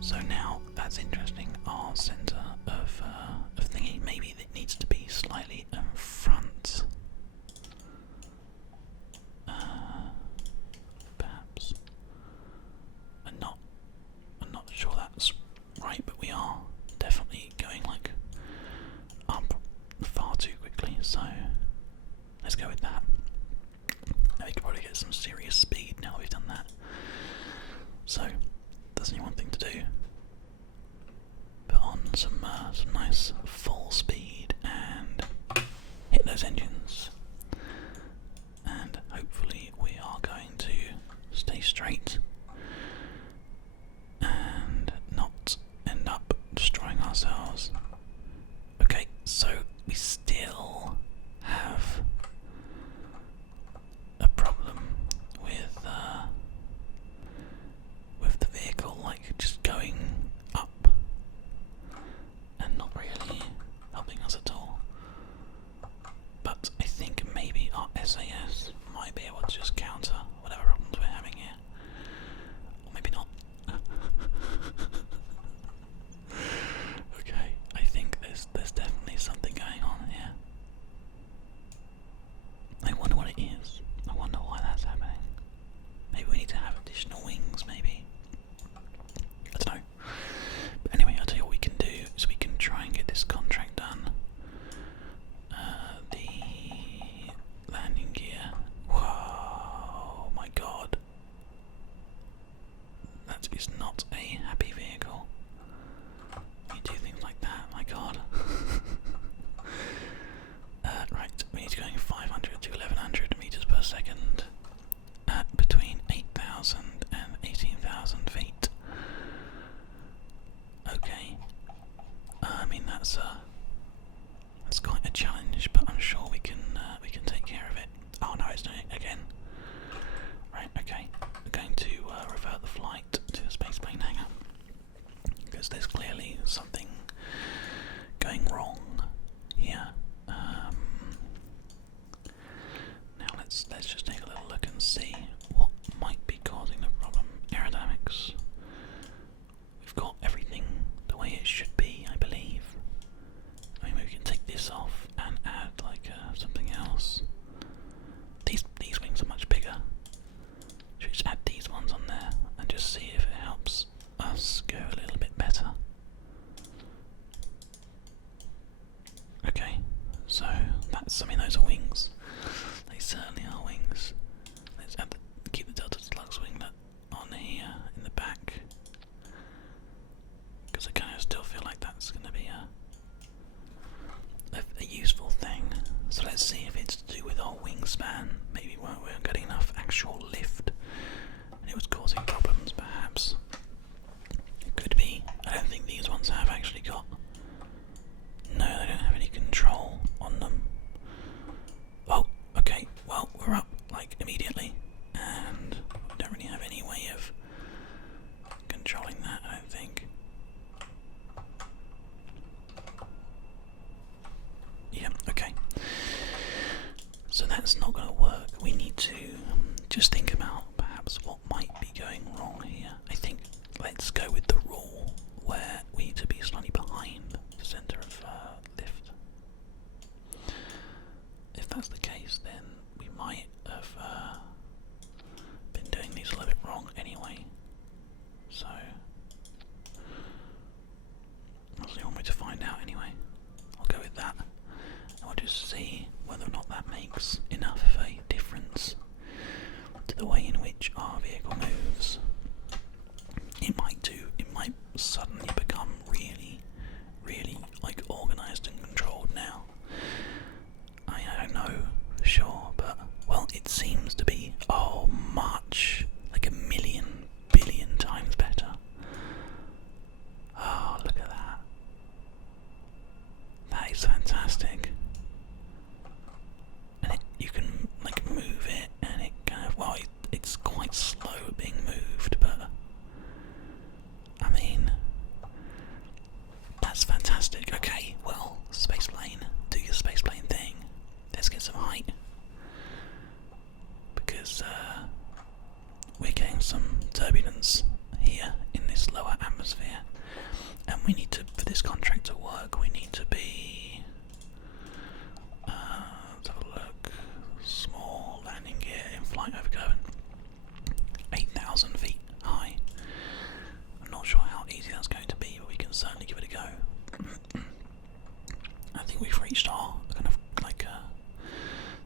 So now that's interesting. Our centre of thingy, maybe it needs to be slightly in front. Perhaps. I'm not sure that's right, but we are definitely going like up far too quickly. So let's go with that. Now we could probably get some serious speed now that we've done that. So there's only one thing to do. Put on some nice full speed and hit those engines. And hopefully we are going to stay straight and not end up destroying ourselves. Okay, so we still have a problem with the vehicle, like just going up and not really helping us at all. But I think maybe our SAS might be able to just counter whatever problems we're having here. Or maybe not. Okay, I think there's definitely something going on here. I wonder what it is. I wonder why that's happening. Maybe we need to have additional wings, maybe. I don't know. But anyway, I'll tell you what we can do is we can try and get this contract done. The landing gear. Whoa, my god. That is not a happy vehicle. You do things like that, my god. Right, we need to go 500 to 1100 meters per second at between 8,000 and 18,000 feet. Okay. I mean that's quite a challenge, but I'm sure we can take care of it. Oh no, it's doing it again. Right, okay. We're going to revert the flight to the spaceplane hangar because there's clearly something going wrong here. Now let's just take a little look and see what might be causing the problem. Aerodynamics. We've got everything the way it should be, I believe. I mean, we can take this off and add like something else. These wings are much bigger. Should we just add these ones on there and just see if it helps us go a little bit better? Okay, so I mean those are wings. They certainly are wings. Let's keep the Delta Deluxe winglet on here in the back, because I kind of still feel like that's going to be a useful thing. So let's see if it's to do with our wingspan. Maybe we weren't getting enough actual lift and it was causing problems, perhaps. It could be. I don't think these ones have actually got... No, they don't have any control on them. Oh, okay, well, we're up, like, immediately, and we don't really have any way of controlling that, I don't think. Yeah, okay. So that's not going to work. We need to just think about perhaps what might be going wrong here. I think let's go with the rule where we need to be slightly behind the centre of lift. If that's the case, then we might have been doing these a little bit wrong anyway. So that's the only way to find out anyway. I'll go with that. And we'll just see whether or not that makes enough of a difference to the way in which our vehicle moves. It might do. It might suddenly become really, really like organised and controlled now. I don't know for sure, but well, it seems to be much, like 1,000,000 billion times better. Oh, look at that. That is fantastic. And you can like move it, and it kind of, well, it's quite slow at being moved, but I mean, that's fantastic. Okay, well, spaceplane, do your spaceplane thing. Let's get some height, because we're getting some turbulence we've reached our kind of like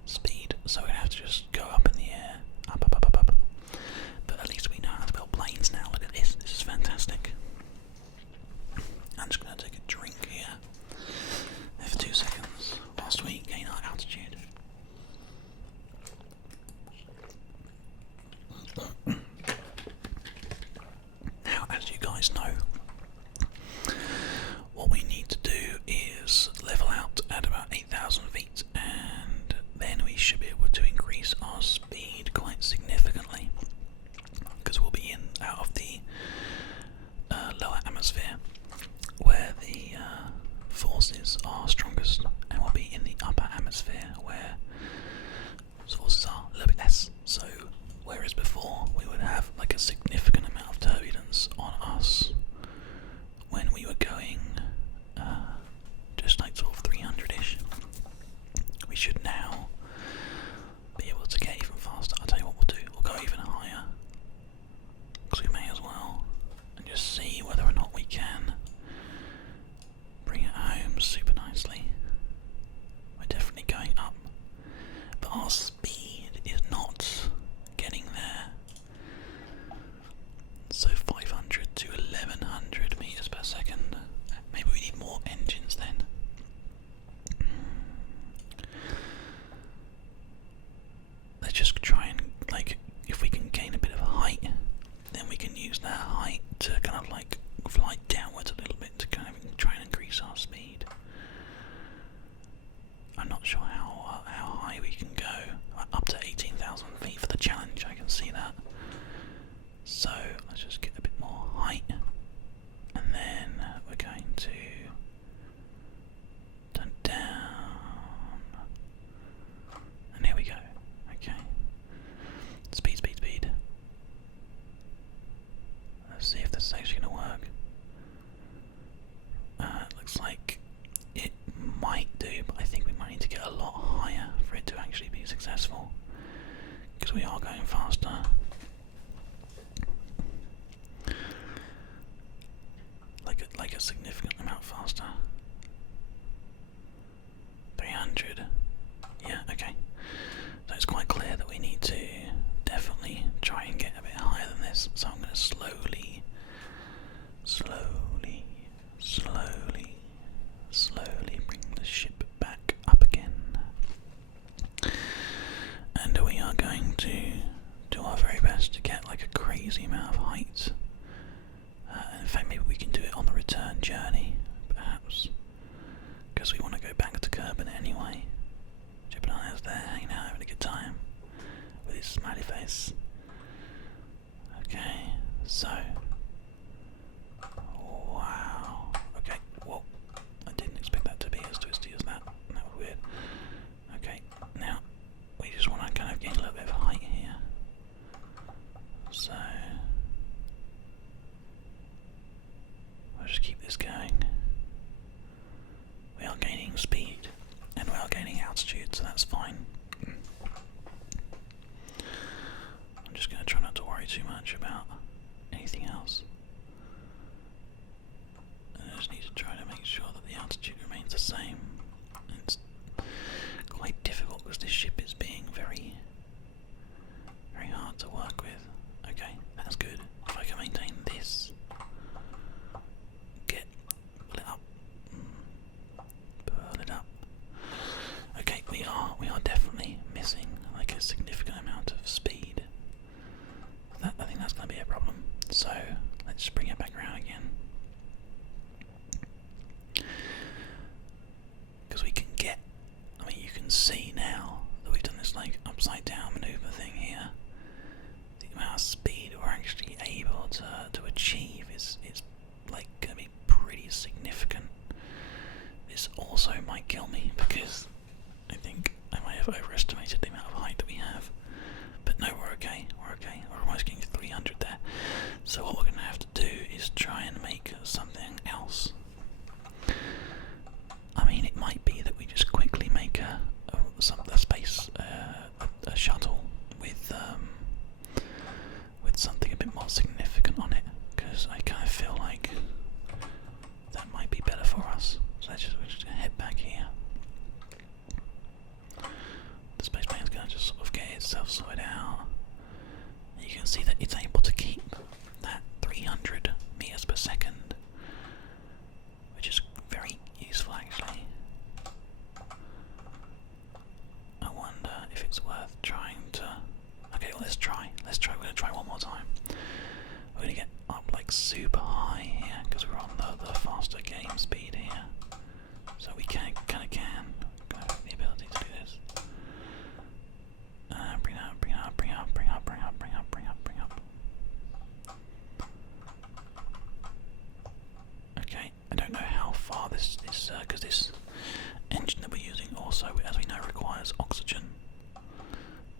speed, so we're gonna have to just go up in the air, up, up, up, up, up. But at least we know how to build planes now. Look at this. This is fantastic. I'm just gonna take a drink here for 2 seconds whilst we gain our altitude. Now, as you guys know, what we need to do is level out at about 8,000 feet, and then we should be able to increase our speed quite significantly, because we'll be out of the lower atmosphere where the forces are strongest, and we'll be in the upper atmosphere where forces are a little bit less. So whereas before we would have like a significant amount of turbulence on us when we were going just like sort of 300-ish, we should now be able to get even faster. I'll tell you what we'll do, we'll go even higher, because we may as well, and just see whether or not we can bring it home super nicely. We're definitely going up, but our speed is not getting there. So 500 to 1100 meters per second. Maybe we need more engines then. Let's just try and, like, if we can gain a bit of height, then we can use that height to kind of like fly downwards a little bit to kind of try and increase our speed. I'm not sure how high we can go. Up to 18,000 feet for the challenge, I can see that. So let's just get a bit more height, and then we're going to turn down, and here we go. Okay, speed, speed, speed. Let's see if this is actually going to work. Looks like it might do, but I think we might need to get a lot higher for it to actually be successful, because we are going faster. Like a significant amount faster. 300. Yeah, okay. So it's quite clear that we need to definitely try and get a bit higher than this. So I'm going to slowly bring the ship back up again. And we are going to do our very best to get like a crazy amount of height. In fact, maybe we can do it on the return journey, perhaps, because we want to go back to Kerbal anyway. Jebediah's there, hanging out, having a good time, with his smiley face. Okay, so, wow, okay, whoa, I didn't expect that to be as twisty as that, that was weird. Okay, now, we just want to kind of gain a little bit of height here, so I'll just keep this going. We are gaining speed and we are gaining altitude, so that's fine. I'm just going to try not to worry too much about anything else. I just need to try to make sure that the altitude remains the same. It's quite difficult because this ship is being very hard to work with. Okay, that's good. If I can maintain this, pull it up. Okay, we are definitely missing like a significant amount of speed. I think that's going to be a problem. So let's just bring it back around again, because we can get. I mean, you can see now that we've done this like upside down maneuver thing here. The amount of speed we're actually able to achieve is like going to be pretty significant. This also might kill me because I think I might have overestimated the amount of height that we have. But no, we're okay, we're almost getting to 300 there. So what we're going to have to do is try and make something else. I mean, it might be that we just quickly make a space a shuttle with something a bit more significant on it, because I kind of feel like that might be better for us. So we're just going to head back here. let's try. We're gonna try one more time. We're gonna get up like super high here because we're on the faster game speed here. So we kind of can have the ability to do this. Bring up. Okay, I don't know how far this is because this engine that we're using also, as we know, requires oxygen.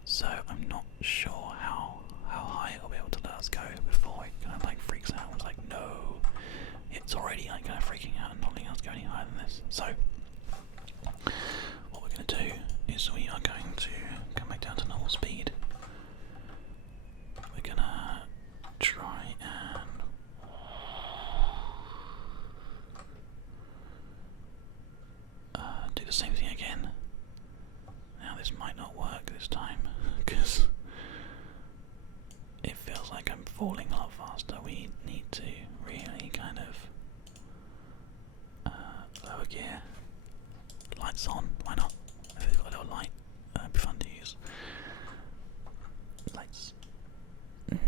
So I'm not sure how high it'll be able to let us go before it kind of like freaks out. It's like, no, it's already like kind of freaking out and not letting us go any higher than this. So what we're going to do is we are going to come back down to normal speed. We're going to try and do the same thing again. Now this might not work this time because it feels like I'm falling a lot faster. We need to really kind of lower gear. Lights on, why not? If they've got a little light, it'd be fun to use. Lights. No,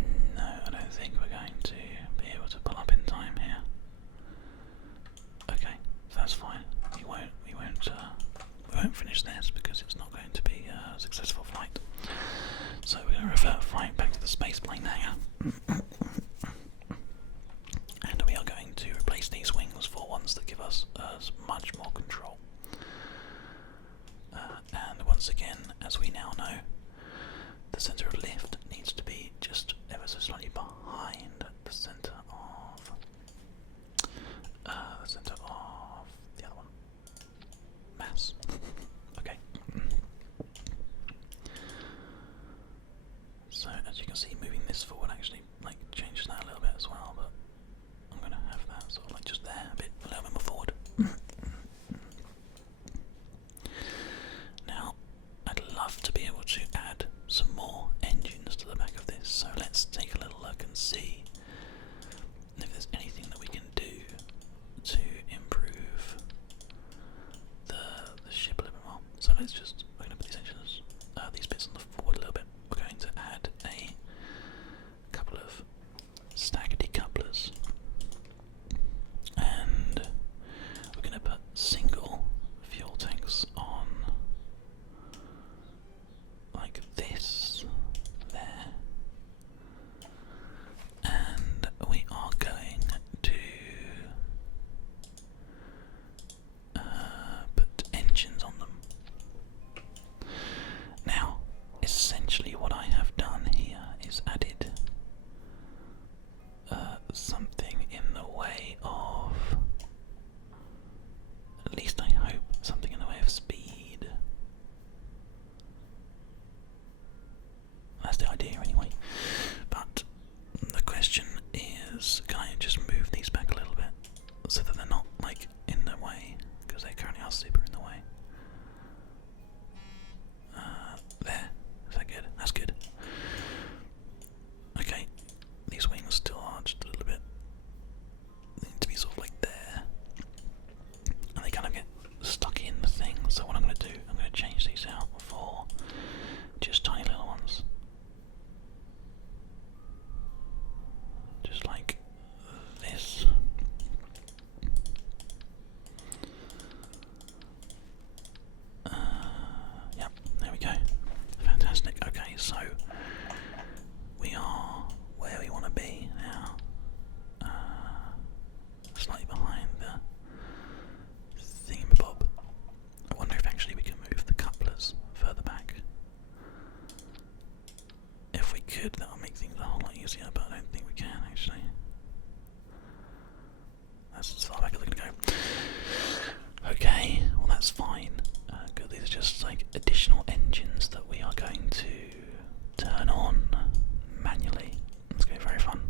I don't think we're going to be able to pull up in time here. Okay, that's fine. We won't finish this because it's not going to be a successful flight. So we're going to revert flight back to the space plane hangar. And we are going to replace these wings for ones that give us much more control. And once again, as we now know, the centre of lift needs to be just ever so slightly behind the centre of the other one. Mass. Okay. So as you can see, moving this forward actually like changes that a little bit as well, but I'm gonna have that sort of like just there, a little bit more forward. Now, I'd love to be able to add some more engines to the back of this, so let's take a little look and see if there's anything that we can do to improve the ship a little bit more. So we're going to put these engines, these bits on the forward a little bit. We're going to add a couple of stagger decouplers, and we're going to put single fuel tanks on like this there, and we are going to put engines on them. Now, essentially what I have done here is added something in the way of, at least I hope, something in the way of speed. That's the idea anyway. But the question is, can I just move these back a little bit so that they're not like in the way, because they currently are super in the way. There. Is that good? That's good. Okay. These wings still are just a little bit, they need to be sort of like there. And they kind of get stuck in the thing. So what I'm going to do, I'm going to change these out for just tiny little ones. Just like this. Yep, there we go. Fantastic. Okay, so we are where we want to be now. Slightly behind the thingamabob. I wonder if actually we can move the couplers further back. If we could, that would make things a whole lot easier, but I don't think we can actually. That's as far back as they're going to go. Okay, well that's fine. Good, these are just like additional engines that we are going to turn on manually. It's going to be very fun.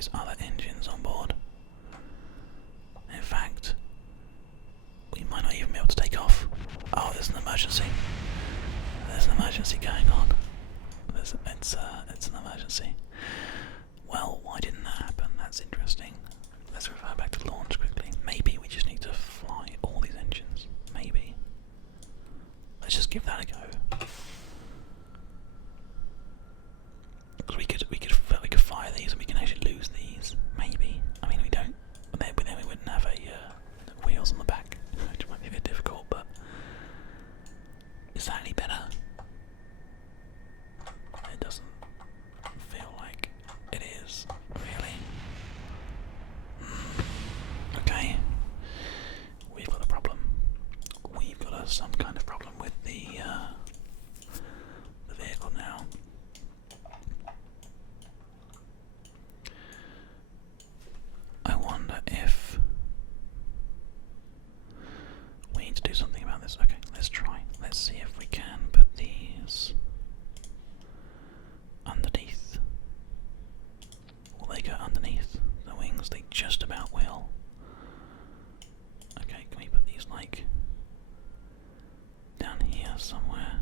these other engines on board. In fact, we might not even be able to take off. Oh, there's an emergency. There's an emergency going on. It's an emergency. Well, why didn't that happen? That's interesting. Let's refer back to launch quickly. Maybe we just need to fly all these engines. Maybe. Let's just give that a go. Because we could fire these and we can actually lose these. Maybe. I mean, we don't. Then we wouldn't have wheels on the back, which might be a bit difficult. But is that any better? It doesn't feel like it is, really. Okay. We've got a problem. We've got some kind of problem with the vehicle now. I wonder if we need to do something about this. Okay, let's try. Let's see if we can put these underneath. Will they go underneath the wings? They just about will. Okay, can we put these like down here somewhere?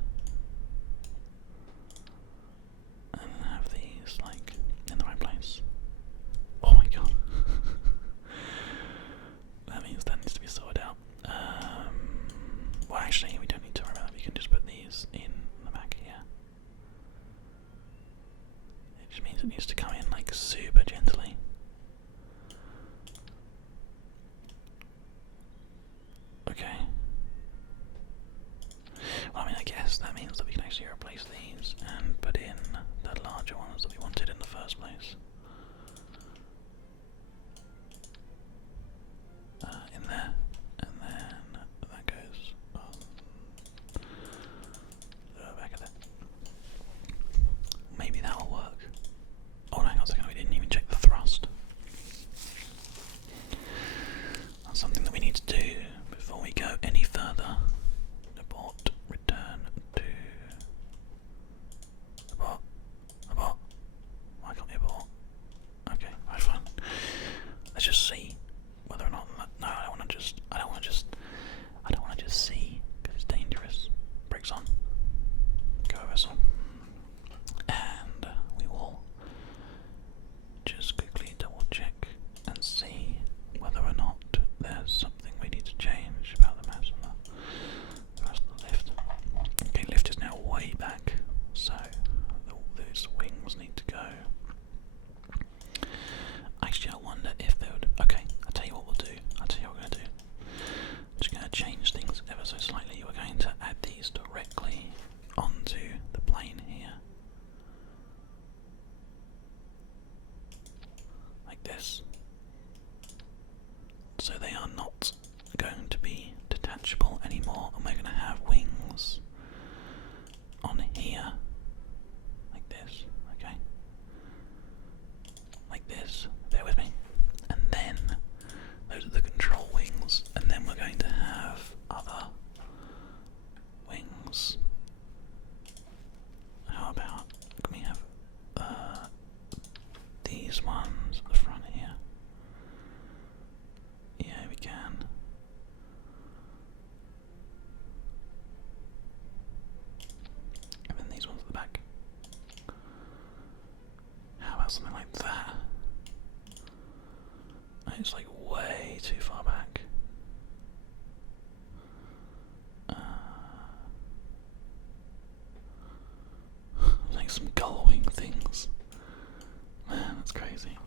And then have these like in the right place. Oh my god. That means that needs to be sorted out. Well, actually, we don't need to worry about that. We can just put these in the back here. It just means it needs to come in like super gently. Okay. Well, I mean, I guess that means that we can actually replace these and put in the larger ones that we wanted in the first place. In there, and then that goes on the back of that. Maybe that will work. Oh, no, hang on a second, we didn't even check the thrust. That's something that we need to do before we go any further. Abort, return to... Abort. Why can't we abort? Okay, right, fine. Let's just see whether or not... No, I don't want to just see, because it's dangerous. Brakes on. Go vessel. And we will just quickly double check and see whether or not there's something we need to change about the mass on the rest of the lift. Okay, lift is now way back, so those wings need to go. Actually, I wonder if they would... Okay, I'll tell you what we'll do. I'll tell you what we're going to do. I'm just going to change things ever so slightly. We're going to add these directly onto the plane here. Like this. So they are not going to be detachable anymore, and we're going to have wings on here. Like this, okay? Like this. Bear with me. And then those are the control wings, and then we're going to have other wings. How about, can we have these ones at the front here? Yeah, we can. And then these ones at the back. How about something like that? It's like way too far back. Like some gull wing things. Man, that's crazy.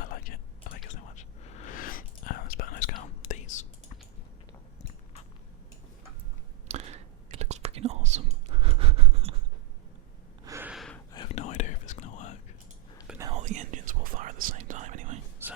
I like it. I like it so much. Let's put a nice car on these. It looks freaking awesome. I have no idea if it's gonna work. But now all the engines will fire at the same time anyway, so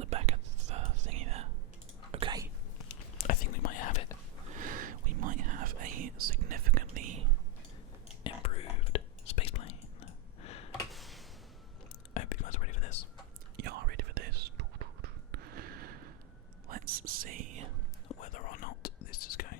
the back of the thingy there. Okay, I think we might have it. We might have a significantly improved spaceplane. I hope you guys are ready for this. You are ready for this. Let's see whether or not this is going